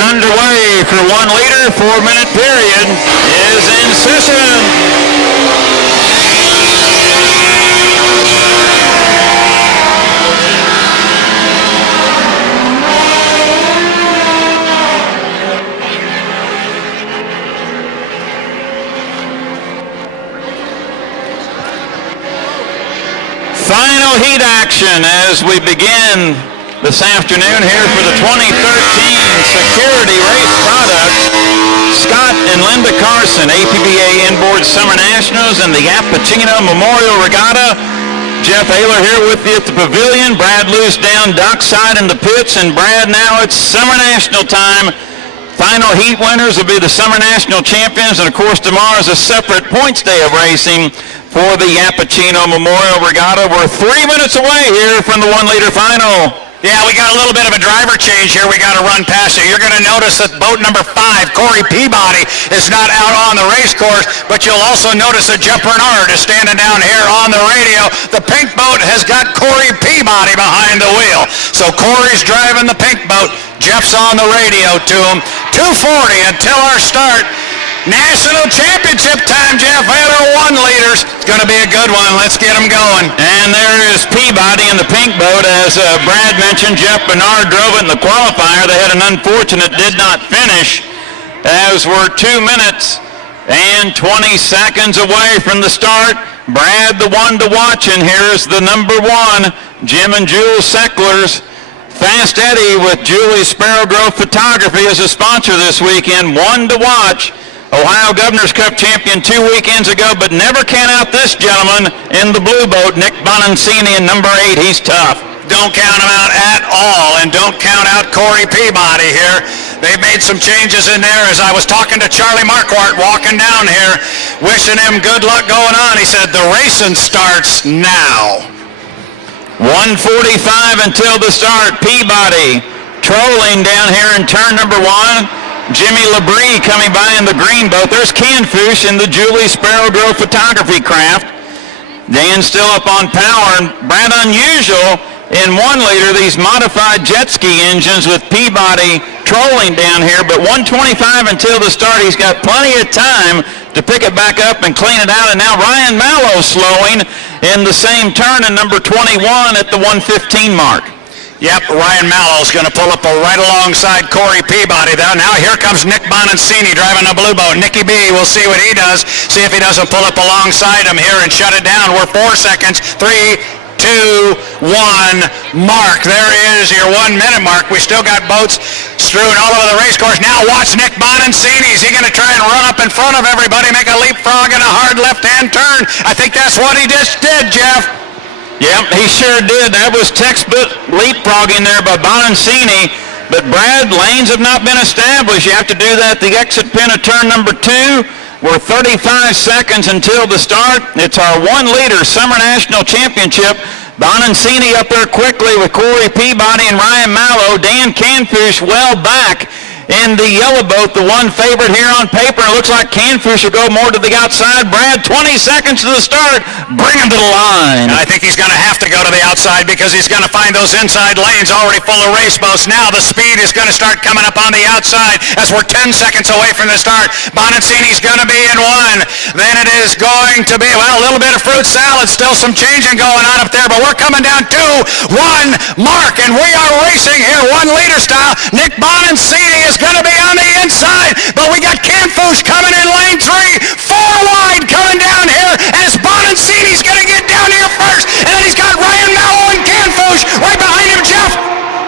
is underway for 1 liter, 4-minute period is in session. Final heat action as we begin this afternoon here for the 2013 Security Race Product. Scott and Linda Carson, APBA Inboard Summer Nationals and the APBA Memorial Regatta. Jeff Ayler here with you at the pavilion. Brad Luce down dockside in the pits. And Brad, now it's Summer National time. Final heat winners will be the Summer National champions. And of course tomorrow is a separate points day of racing for the APBA Memorial Regatta. We're 3 minutes away here from the 1 liter final. Yeah, we got a little bit of a driver change here. We got to run past it. You're going to notice that boat number 5, Corey Peabody, is not out on the race course, but you'll also notice that Jeff Bernard is standing down here on the radio. The pink boat has got Corey Peabody behind the wheel. So Corey's driving the pink boat. Jeff's on the radio to him. 2:40 until our start. National championship time, Jeff Ayler, 1 liters. It's going to be a good one. Let's get them going. And there is Peabody in the pink boat. As Brad mentioned, Jeff Bernard drove it in the qualifier. They had an unfortunate did not finish, as we're 2 minutes and 20 seconds away from the start. Brad, the one to watch, and here's the number 1, Jim and Jules Secklers. Fast Eddie with Julie Sparrow Grove Photography as a sponsor this weekend. 1 to watch. Ohio Governor's Cup champion 2 weekends ago, but never count out this gentleman in the blue boat, Nick Bonancini in number 8. He's tough. Don't count him out at all, and don't count out Corey Peabody here. They've made some changes in there. As I was talking to Charlie Marquardt walking down here, wishing him good luck going on, he said, the racing starts now. 1:45 until the start. Peabody trolling down here in turn number 1. Jimmy Labrie coming by in the green boat. There's Canfouche in the Julie Sparrow Grove Photography craft. Dan still up on power. And Brad, unusual in 1 liter, these modified jet ski engines with Peabody trolling down here. But 1:25 until the start. He's got plenty of time to pick it back up and clean it out. And now Ryan Mallow slowing in the same turn in number 21 at the 1:15 mark. Yep, Ryan Mallow's going to pull up right alongside Corey Peabody. Now here comes Nick Bonancini driving a blue boat. Nicky B, we'll see what he does. See if he doesn't pull up alongside him here and shut it down. We're 4 seconds. 3, 2, 1, mark. There is your 1 minute mark. We still got boats strewn all over the race course. Now watch Nick Bonancini. Is he going to try and run up in front of everybody, make a leapfrog and a hard left-hand turn? I think that's what he just did, Jeff. Yep, he sure did. That was textbook leapfrogging there by Bonancini. But Brad, lanes have not been established. You have to do that at the exit pin of turn number 2. We're 35 seconds until the start. It's our 1 liter Summer National Championship. Bonancini up there quickly with Corey Peabody and Ryan Mallow. Dan Canfouche well back in the yellow boat, the one favorite here on paper. It looks like Canfouche will go more to the outside. Brad, 20 seconds to the start. Bring him to the line. I think he's going to have to go to the outside because he's going to find those inside lanes already full of race boats. Now the speed is going to start coming up on the outside as we're 10 seconds away from the start. Bonancini's going to be in 1. Then it is going to be, well, a little bit of fruit salad. Still some changing going on up there, but we're coming down 2, 1, mark, and we are racing here 1 liter style. Nick Bonancini is going to be on the inside, but we got Canfouche coming in lane 3, 4 wide coming down here as Bonancini's going to get down here first, and then he's got Ryan Mallow and Canfouche right behind him, Jeff.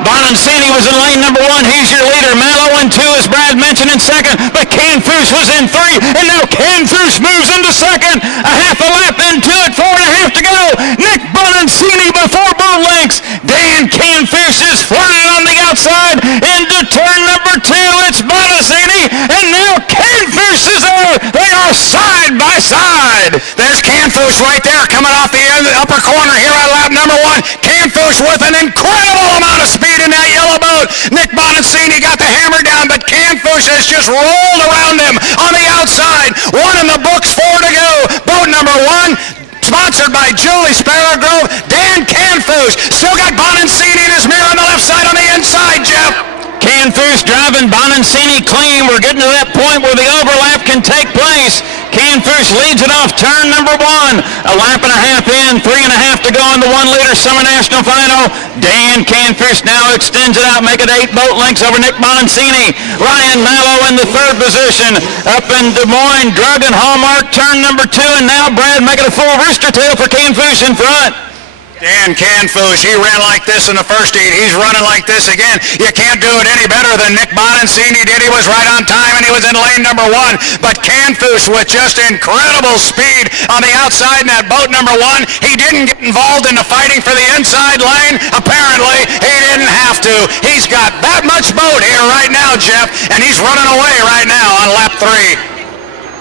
Bonancini was in lane number 1. He's your leader. Mallow in 2, as Brad mentioned, in second, but Canfouche was in 3, and now Canfouche moves into second. A half a lap into it, 4.5 to go. Nick Bonancini before both lengths. Dan Canfouche is flirting on the outside into turn number 2. It's Bonancini, and now Canfouche is there. They are side by side. There's Canfouche right there coming off the upper corner here on lap number 1. Canfouche with an incredible amount of speed in that yellow boat. Nick Bonancini got the hammer down, but Canfouche has just rolled around him on the outside. 1 in the books, 4 to go. Boat number 1, sponsored by Julie Sparrow Grove. Dan Canfouche still got Bonancini in his mirror on the left side on the inside, Jeff. Canfouche driving Bonancini Bonancini clean. We're getting to that point where the overlap can take place. Canfoosh leads it off turn number 1. A lap and a half in, 3.5 to go in the 1 liter Summer National Final. Dan Canfoosh now extends it out, make it 8 boat lengths over Nick Bonancini. Ryan Mallow in the 3rd position. Up in Des Moines, Drug and Hallmark, turn number 2, and now Brad making a full rooster tail for Canfoosh in front. Dan Canfoosh, he ran like this in the first heat. He's running like this again. You can't do it any better than Nick Bonancini did. He was right on time, and he was in lane number 1. But Canfoosh with just incredible speed on the outside in that boat number 1. He didn't get involved in the fighting for the inside lane. Apparently, he didn't have to. He's got that much boat here right now, Jeff, and he's running away right now on lap 3.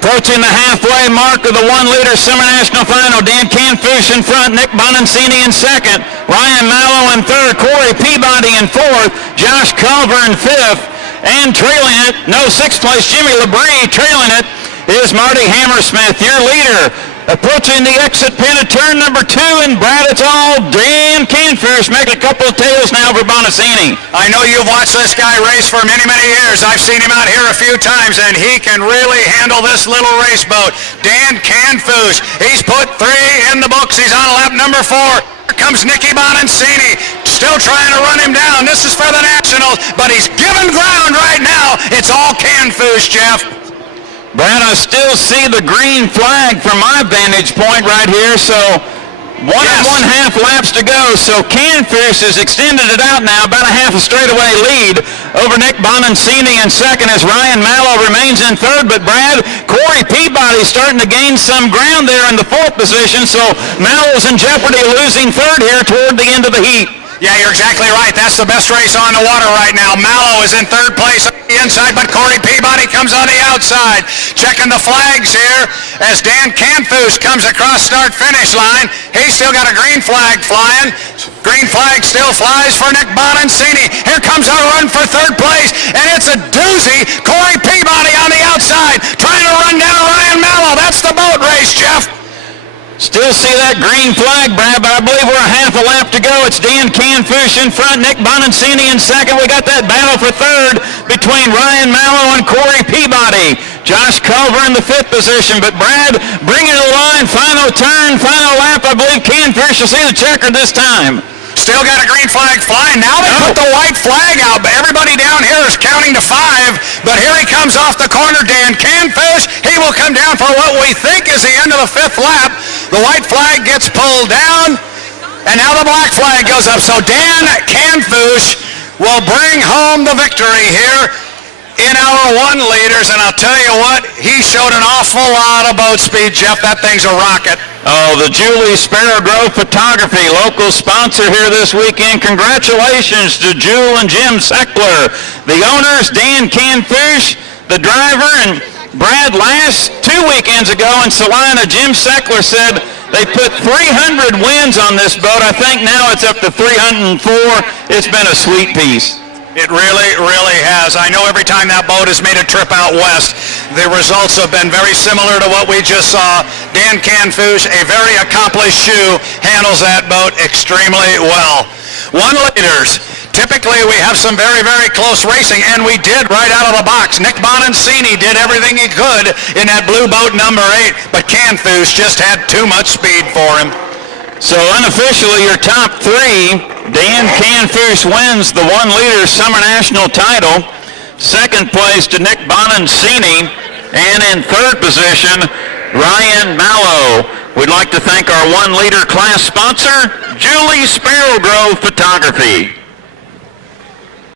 Approaching the halfway mark of the 1 liter Summer National Final. Dan Canfoosh in front, Nick Bonancini in 2nd, Ryan Mallow in 3rd, Corey Peabody in 4th, Josh Culver in 5th, and trailing it, no 6th place, Jimmy LeBrie. Trailing it is Marty Hammersmith, your leader. Approaching the exit pin at turn number 2, and Brad, it's all Dan Canfoosh making a couple of tails now for Bonancini. I know you've watched this guy race for many, many years. I've seen him out here a few times, and he can really handle this little race boat. Dan Canfoosh, he's put 3 in the books. He's on lap number 4. Here comes Nicky Bonancini, still trying to run him down. This is for the Nationals, but he's giving ground right now. It's all Canfoosh, Jeff. Brad, I still see the green flag from my vantage point right here, so 1 1/2 laps to go. So Canfoosh has extended it out now, about a half a straightaway lead over Nick Bonancini in 2nd as Ryan Mallow remains in 3rd. But Brad, Corey Peabody's starting to gain some ground there in the 4th position, so Mallow's in jeopardy of losing 3rd here toward the end of the heat. Yeah, you're exactly right. That's the best race on the water right now. Mallow is in 3rd place on the inside, but Corey Peabody comes on the outside. Checking the flags here as Dan Canfoosh comes across start-finish line. He's still got a green flag flying. Green flag still flies for Nick Bonancini. Here comes our run for 3rd place, and it's a doozy. Corey Peabody on the outside, trying to run down Ryan Mallow. That's the boat race, Jeff. Still see that green flag, Brad, but I believe we're a half a lap to go. It's Dan Canfoosh in front, Nick Bonancini in 2nd. We got that battle for 3rd between Ryan Mallow and Corey Peabody. Josh Culver in the 5th position, but Brad bringing the line, final turn, final lap. I believe Canfoosh will see the checker this time. Still got a green flag flying. Now they put the white flag out. Everybody down here is counting to 5, but here he comes off the corner, Dan Canfoosh. He will come down for what we think is the end of the 5th lap. The white flag gets pulled down, and now the black flag goes up. So Dan Canfoosh will bring home the victory here in our 1 liters, and I'll tell you what, he showed an awful lot of boat speed, Jeff. That thing's a rocket. Oh, the Julie Sparrow Grove Photography, local sponsor here this weekend. Congratulations to Jewel and Jim Seckler. The owners, Dan Canfoosh, the driver, and Brad, last 2 weekends ago in Salina, Jim Seckler said they put 300 wins on this boat. I think now it's up to 304. It's been a sweet piece. It really, really has. I know every time that boat has made a trip out west, the results have been very similar to what we just saw. Dan Canfoosh, a very accomplished shoe, handles that boat extremely well. 1 liters. Typically, we have some very, very close racing, and we did right out of the box. Nick Bonancini did everything he could in that blue boat number 8, but Canfoosh just had too much speed for him. So unofficially, your top 3, Dan Canfoosh wins the 1 liter Summer National title. 2nd place to Nick Bonancini, and in 3rd position, Ryan Mallow. We'd like to thank our 1 liter class sponsor, Julie Sparrow Grove Photography.